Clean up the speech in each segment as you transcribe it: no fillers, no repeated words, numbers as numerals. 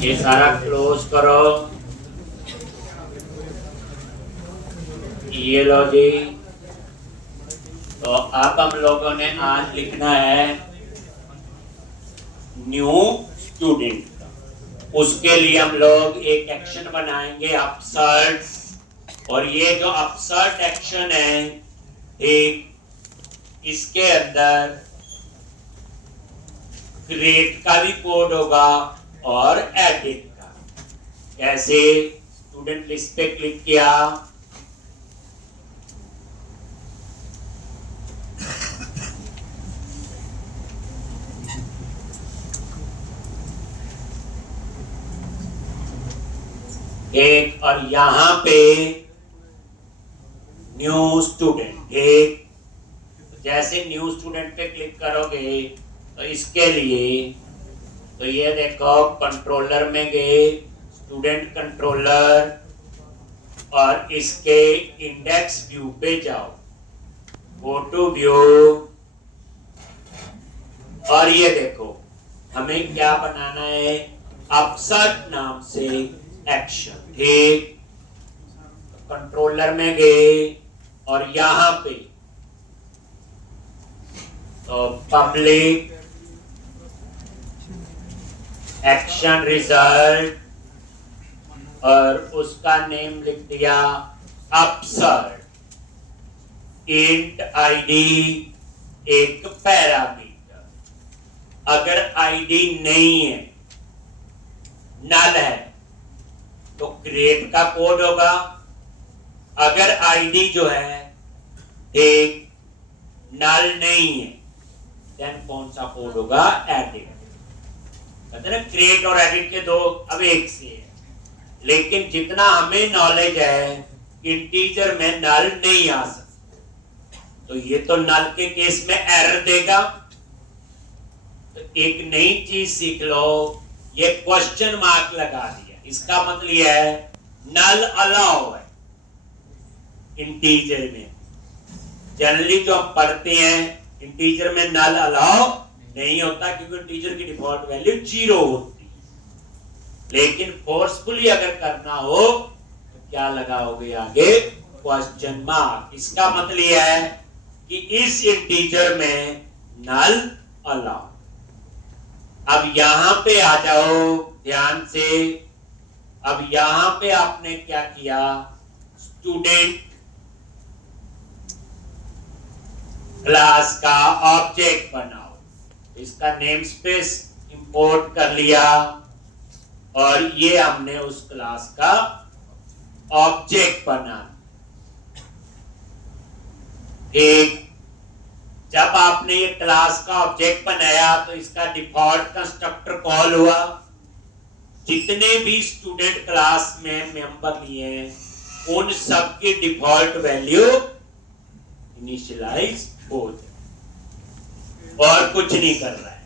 ये सारा क्लोज करो। ये लो जी। तो अब हम लोगों ने आज लिखना है न्यू स्टूडेंट का। उसके लिए हम लोग एक एक्शन बनाएंगे अपसर्ट। और ये जो अपसर्ट एक्शन है एक, इसके अंदर क्रिएट का भी कोड होगा और एडिट का। कैसे? स्टूडेंट लिस्ट पे क्लिक किया, एक, और यहां पे न्यू स्टूडेंट एक। जैसे न्यू स्टूडेंट पे क्लिक करोगे तो इसके लिए तो ये देखो कंट्रोलर में गए, स्टूडेंट कंट्रोलर, और इसके इंडेक्स व्यू पे जाओ, गो टू व्यू, और ये देखो हमें क्या बनाना है, अपसर्ट नाम से एक्शन। ठीक, कंट्रोलर में गए और यहां पे तो पब्लिक एक्शन रिजल्ट, और उसका नेम लिख दिया अपसर्ट। इंट आईडी एक पैरामीटर, अगर आईडी नहीं है, नल है, तो क्रिएट का कोड होगा। अगर आईडी जो है एक नल नहीं है, देन कौन सा कोड होगा? एडिट। कहते ना क्रिएट और एडिट के दो अब एक से है, लेकिन जितना हमें नॉलेज है इंटीजर में नल नहीं आ सकता, तो ये तो नल के केस में एरर देगा। तो एक नई चीज सीख लो, ये क्वेश्चन मार्क लगा दिया, इसका मतलब यह है नल अलाउ है इंटीजर में। जनरली जो हम पढ़ते हैं इंटीजर में नल अलाउ नहीं होता, क्योंकि इंटीजर की डिफॉल्ट वैल्यू 0 होती है। लेकिन फोर्सफुली अगर करना हो तो क्या लगाओगे आगे? Question mark. इसका मतलब यह है कि इस इंटीजर में नल अलाउ। अब यहां पे आ जाओ ध्यान से। अब यहां पे आपने क्या किया? स्टूडेंट क्लास का ऑब्जेक्ट बनाओ। इसका नेम स्पेस इंपोर्ट कर लिया और ये हमने उस क्लास का ऑब्जेक्ट बना। एक, जब आपने ये क्लास का ऑब्जेक्ट बनाया तो इसका डिफॉल्ट कंस्ट्रक्टर कॉल हुआ। जितने भी स्टूडेंट क्लास में मेंबर लिए हैं उन सब की डिफॉल्ट वैल्यू इनिशियलाइज हो जाए, और कुछ नहीं कर रहा है।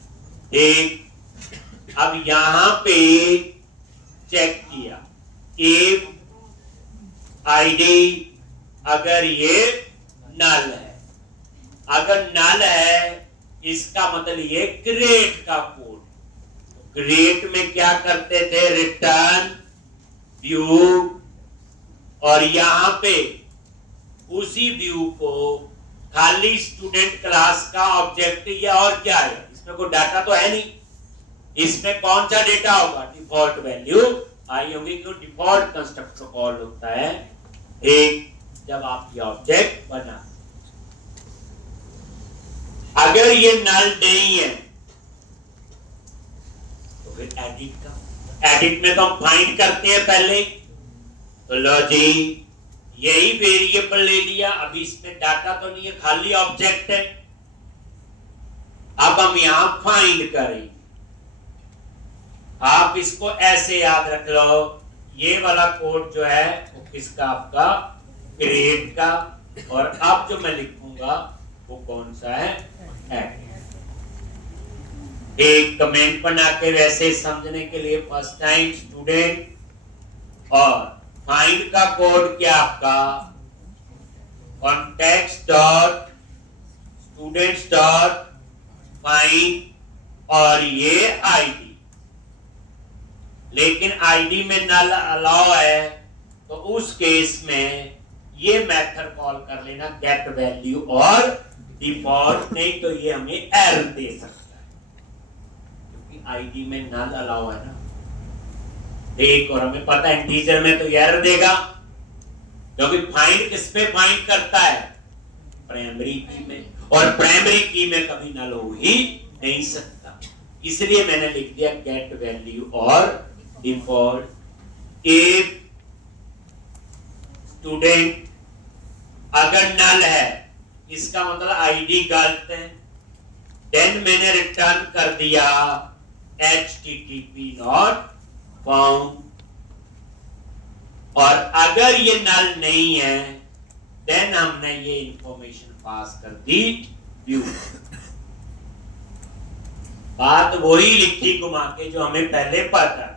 ठीक, अब यहां पे चेक किया इफ आईडी, अगर ये नल है, अगर नल है इसका मतलब ये क्रिएट का कोड। क्रिएट में क्या करते थे? रिटर्न व्यू, और यहां पे उसी व्यू को खाली स्टूडेंट क्लास का ऑब्जेक्ट या और क्या है, इसमें कोई डाटा तो है नहीं, इसमें कौन सा डेटा होगा? डिफॉल्ट वैल्यू आई होगी, क्योंकि डिफॉल्ट कंस्ट्रक्टर कॉल होता है एक जब आप ये ऑब्जेक्ट बना। अगर ये नल नहीं है तो फिर एडिट का, एडिट में तो हम फाइंड करते हैं पहले। तो लो जी, यही वेरिएबल ले लिया, अभी इसमें डाटा तो नहीं है, खाली ऑब्जेक्ट है। अब हम यहां फाइंड करेंगे। आप इसको ऐसे याद रख लो, ये वाला कोड जो है वो किसका? आपका क्रिएट का। और अब जो मैं लिखूंगा वो कौन सा है? एक कमेंट बना के वैसे समझने के लिए फर्स्ट टाइम स्टूडेंट, और फाइंड का कोड क्या आपका? Context dot students dot find, और ये आईडी। लेकिन आईडी में नल अलाउ है, तो उस केस में ये मेथड कॉल कर लेना गेट वैल्यू और डिफॉल्ट, नहीं तो ये हमें एरर दे सकता है, क्योंकि आईडी में नल अलाउ है ना। देख, और हमें पता है इंटीजर में तो एरर देगा, क्योंकि फाइंड किस पे फाइंड करता है, प्राइमरी की में, और प्राइमरी की में कभी नल हो ही नहीं सकता। इसलिए मैंने लिख दिया गेट वैल्यू और डिफॉल्ट। इफ स्टूडेंट अगर नल है, इसका मतलब आईडी गलत है, देन मैंने रिटर्न कर दिया HTTP नॉट फाउंड। और अगर ये नल नहीं है, देन हमने ये इंफॉर्मेशन पास कर दी व्यू। बात वही लिखी घुमा के जो हमें पहले पता।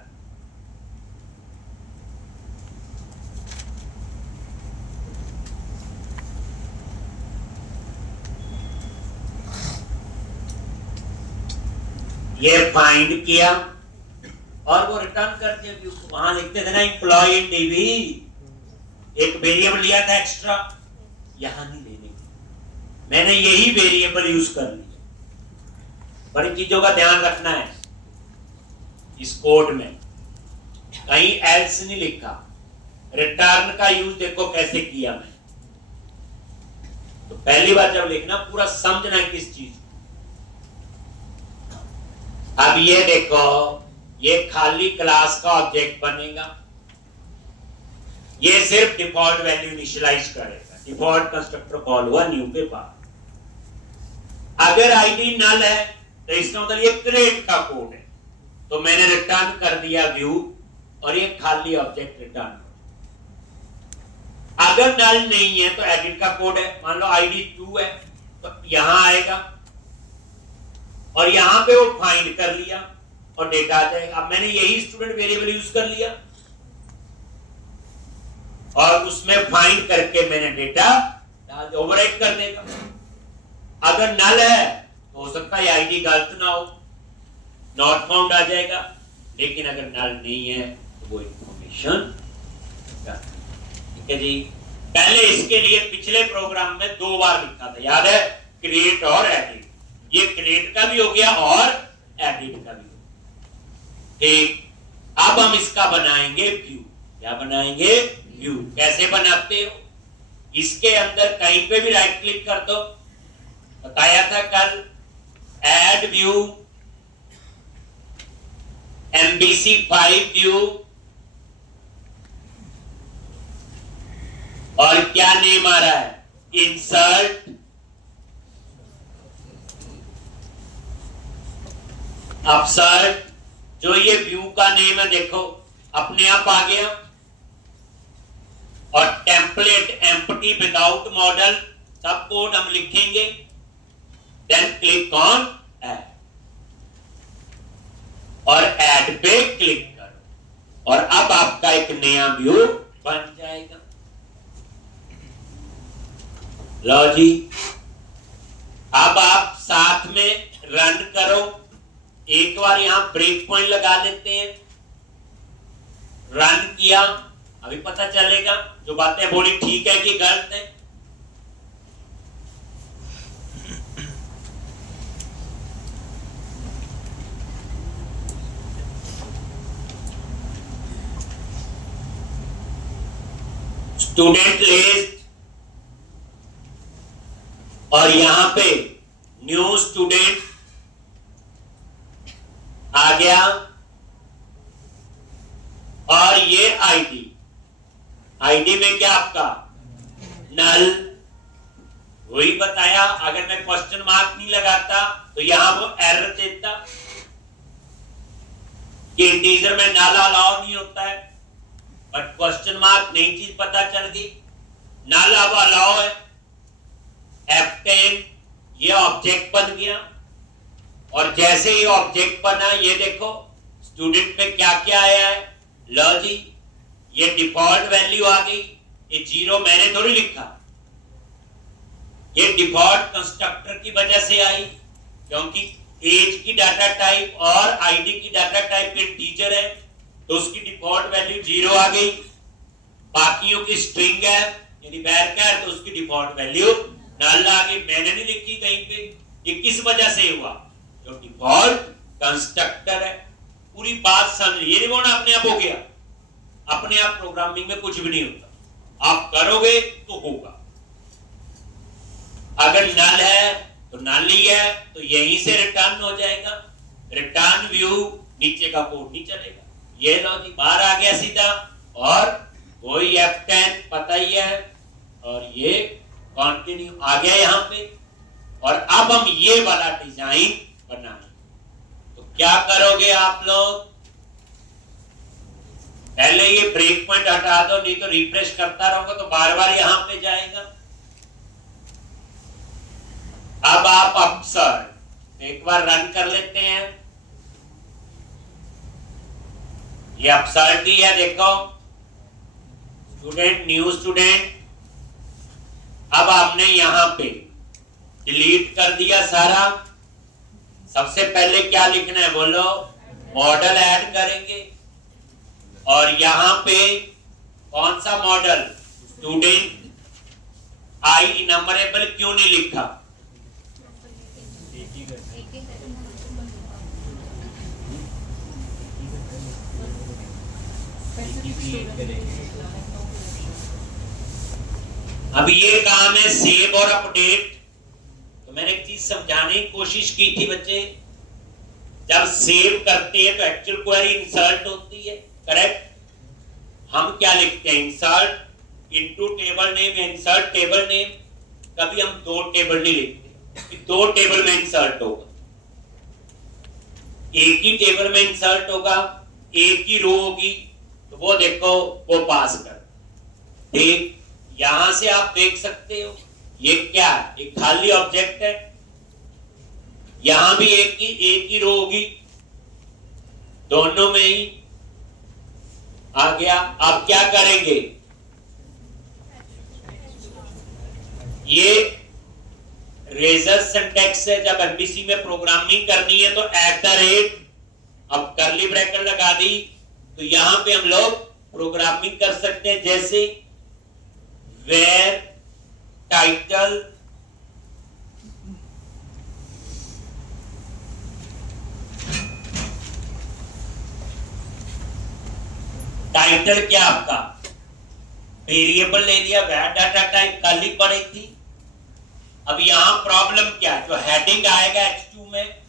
ये फाइंड किया और वो रिटर्न कर दिया व्यू। वहां लिखते थे ना एम्प्लॉय इन डीबी, एक वेरिएबल लिया था एक्स्ट्रा, यहां नहीं लेने की, मैंने यही वेरिएबल यूज कर लिया। बड़ी चीजों का ध्यान रखना है इस कोड में, कहीं एल्स नहीं लिखा। रिटर्न का यूज देखो कैसे किया मैं। तो पहली बार जब लिखना पूरा समझना किस चीज। अब ये देखो, ये खाली क्लास का ऑब्जेक्ट बनेगा, ये सिर्फ डिफॉल्ट वैल्यू इनिशियलाइज करेगा। डिफॉल्ट कंस्ट्रक्टर कॉल हुआ न्यू के बाद। अगर आईडी नल है तो इसका मतलब ये क्रिएट का कोड है, तो मैंने रिटर्न कर दिया व्यू और ये खाली ऑब्जेक्ट रिटर्न। अगर नल नहीं है तो एडिट का कोड है। मान लो आईडी 2 है तो यहां आएगा और यहां पे वो फाइंड कर लिया और डेटा आ जाएगा। अब मैंने यही स्टूडेंट वेरिएबल यूज कर लिया और उसमें फाइंड करके मैंने डेटा डाल दिया, ओवरराइट कर देगा। अगर नल है तो हो सकता है आईडी गलत ना हो, नॉट फाउंड आ जाएगा, लेकिन अगर नल नहीं है तो वो इंफॉर्मेशन। ठीक है जी। पहले इसके लिए पिछले प्रोग्राम में 2 बार लिखा था, याद है, क्रिएट और एडिट। ये क्रिएट का भी हो गया और एडिट का भी हो गया। ठीक, अब हम इसका बनाएंगे व्यू। क्या बनाएंगे? व्यू। कैसे बनाते हो? इसके अंदर कहीं पे भी राइट क्लिक कर दो, बताया था कल, ऐड व्यू, MVC5 व्यू, और क्या नेम आ रहा है? इंसर्ट अपसर्ट। जो ये व्यू का नेम है देखो अपने आप आ गया। और टेम्पलेट एम्प्टी विदाउट मॉडल सब कोड हम लिखेंगे। देन क्लिक ऑन ऐड और ऐड पे क्लिक करो और अब आपका एक नया व्यू बन जाएगा। लो जी, अब आप साथ में रन करो। एक बार यहां ब्रेक पॉइंट लगा लेते हैं। रन किया, अभी पता चलेगा जो बातें बोली ठीक है कि गलत है। स्टूडेंट लिस्ट और यहां पे न्यू स्टूडेंट आ गया और ये आईडी। आईडी में क्या आपका नल, वही बताया। अगर मैं क्वेश्चन मार्क नहीं लगाता तो यहां वो एरर देता कि इंटीजर में नल अलाउ नहीं होता है, बट क्वेश्चन मार्क नई चीज पता चल गई। नल अब अलाउ है। F10 ये ऑब्जेक्ट बन गया और जैसे ही ऑब्जेक्ट बना, ये देखो स्टूडेंट में क्या क्या आया है। लो जी, ये डिफॉल्ट वैल्यू आ गई। ये 0 मैंने थोड़ी लिखा, ये डिफॉल्ट कंस्ट्रक्टर की वजह से आई, क्योंकि एज की डाटा टाइप और आईडी की डाटा टाइप इंटीजर है। तो उसकी डिफॉल्ट वैल्यू 0 आ गई। बाकियों की स्ट्रिंग है यानी वैरचर, तो उसकी डिफॉल्ट वैल्यू नल आ गई। मैंने नहीं लिखी कहीं पे। ये किस वजह से हुआ? जो डिफॉल्ट कंस्ट्रक्टर है। पूरी बात समझ, ये नहीं बोलना अपने आप हो गया। अपने आप प्रोग्रामिंग में कुछ भी नहीं होता, आप करोगे तो होगा। अगर नल है तो नल ही है, तो यहीं से रिटर्न हो जाएगा। रिटर्न व्यू, नीचे का कोड नहीं चलेगा। ये लो जी, बाहर आ गया सीधा, और वही F10 पता ही है, और ये कंटिन्यू आ गया यहाँ पे। और अब हम ये वाला डिजाइन बनाएंगे। तो क्या करोगे आप लोग? पहले ये ब्रेक पॉइंट हटा दो, नहीं तो रिफ्रेश करता रहोगे तो बार बार यहां पे जाएगा। अब आप अपसर्ट एक बार रन कर लेते हैं। ये अपसर्ट ही है, देखो स्टूडेंट, न्यू स्टूडेंट। अब आपने यहां पे डिलीट कर दिया सारा। सबसे पहले क्या लिखना है बोलो? मॉडल ऐड करेंगे, और यहां पे कौन सा मॉडल? स्टूडेंट। आई नंबरेबल क्यों नहीं लिखा? अब ये काम है सेव और अपडेट। तो मैंने एक चीज समझाने की कोशिश की थी बच्चे, जब सेव करते हैं तो एक्चुअल क्वेरी इंसर्ट होती है, करेक्ट। हम क्या लिखते हैं? Insert into table name, insert table name. कभी हम दो टेबल नहीं लिखते कि दो टेबल में इंसर्ट होगा। एक ही टेबल में इंसर्ट होगा, एक ही रो होगी, तो वो देखो वो पास कर। ठीक, यहां से आप देख सकते हो ये क्या है? एक खाली ऑब्जेक्ट है। यहां भी एक ही रो होगी, दोनों में ही आ गया। अब क्या करेंगे? ये रेजर सिंटैक्स है। जब एमबीसी में प्रोग्रामिंग करनी है तो @ अब कर्ली ब्रैकेट लगा दी, तो यहां पे हम लोग प्रोग्रामिंग कर सकते हैं, जैसे वेर टाइटल टाइटल क्या आपका वेरिएबल ले लिया, वेर डाटा टाइप काली पड़ी थी। अब यहां प्रॉब्लम क्या है? जो हेडिंग आएगा H2 में